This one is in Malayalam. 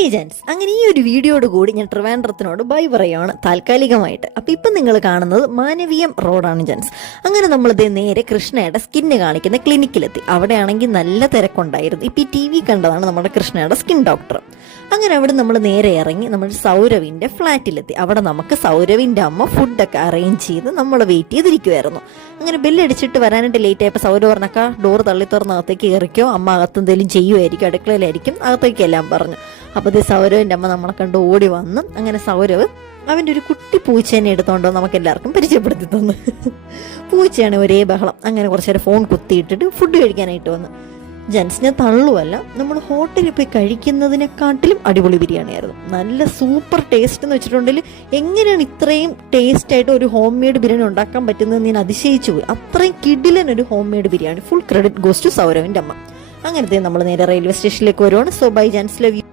ഹേയ് ജെൻസ്, അങ്ങനെ ഈ ഒരു വീഡിയോയോട് കൂടി ഞാൻ ട്രിവാൻഡ്രത്തിനോട് ബൈ പറയുകയാണ് താൽക്കാലികമായിട്ട്. അപ്പോൾ ഇപ്പം നിങ്ങൾ കാണുന്നത് മാനവീയം റോഡാണ് ജെൻസ്. അങ്ങനെ നമ്മളിത് നേരെ കൃഷ്ണയുടെ സ്കിന്ന് കാണിക്കുന്ന ക്ലിനിക്കിലെത്തി. അവിടെയാണെങ്കിൽ നല്ല തിരക്കുണ്ടായിരുന്നു. ഇപ്പോൾ ഈ TV കണ്ടതാണ് നമ്മുടെ കൃഷ്ണയുടെ സ്കിൻ ഡോക്ടർ. അങ്ങനെ അവിടെ നമ്മൾ നേരെ ഇറങ്ങി നമ്മൾ സൗരവിൻ്റെ ഫ്ലാറ്റിലെത്തി. അവിടെ നമുക്ക് സൗരവിൻ്റെ അമ്മ ഫുഡൊക്കെ അറേഞ്ച് ചെയ്ത് നമ്മൾ വെയിറ്റ് ചെയ്തിരിക്കുമായിരുന്നു. അങ്ങനെ ബെല്ലടിച്ചിട്ട് വരാനായിട്ട് ലേറ്റ് ആയപ്പോൾ സൗരവ് പറഞ്ഞാൽ ഡോർ തള്ളി തുറന്ന് അകത്തേക്ക് കയറിക്കോ, അമ്മ അകത്തെന്തെങ്കിലും ചെയ്യുമായിരിക്കും, അടുക്കളയിലായിരിക്കും, അകത്തേക്കെല്ലാം പറഞ്ഞു. അപ്പോൾ ഇത് സൗരവിൻ്റെ അമ്മ നമ്മളെ കണ്ട് ഓടി വന്നു. അങ്ങനെ സൗരവ് അവൻ്റെ ഒരു കുട്ടി പൂച്ചേനെ എടുത്തുകൊണ്ട് നമുക്ക് എല്ലാവർക്കും പരിചയപ്പെടുത്തി തന്നു. പൂച്ചയാണ് ഒരേ ബഹളം. അങ്ങനെ കുറച്ച് നേരം ഫോൺ കുത്തിയിട്ടിട്ട് ഫുഡ് കഴിക്കാനായിട്ട് വന്നു. ജെൻസിനെ തള്ളുമല്ല, നമ്മൾ ഹോട്ടലിൽ പോയി കഴിക്കുന്നതിനെക്കാട്ടിലും അടിപൊളി ബിരിയാണി ആയിരുന്നു. നല്ല സൂപ്പർ ടേസ്റ്റ് എന്ന് വെച്ചിട്ടുണ്ടെങ്കിൽ എങ്ങനെയാണ് ഇത്രയും ടേസ്റ്റായിട്ട് ഒരു ഹോം മെയ്ഡ് ബിരിയാണി ഉണ്ടാക്കാൻ പറ്റുന്നത് ഞാൻ അതിശയിച്ചു പോയി. അത്രയും കിടിലൻ ഒരു home made biryani. Full credit goes to സൗരവിൻ്റെ അമ്മ. അങ്ങനത്തെ നമ്മൾ നേരെ റെയിൽവേ സ്റ്റേഷനിലേക്ക് വരുവാണ്. So bye gents, love U.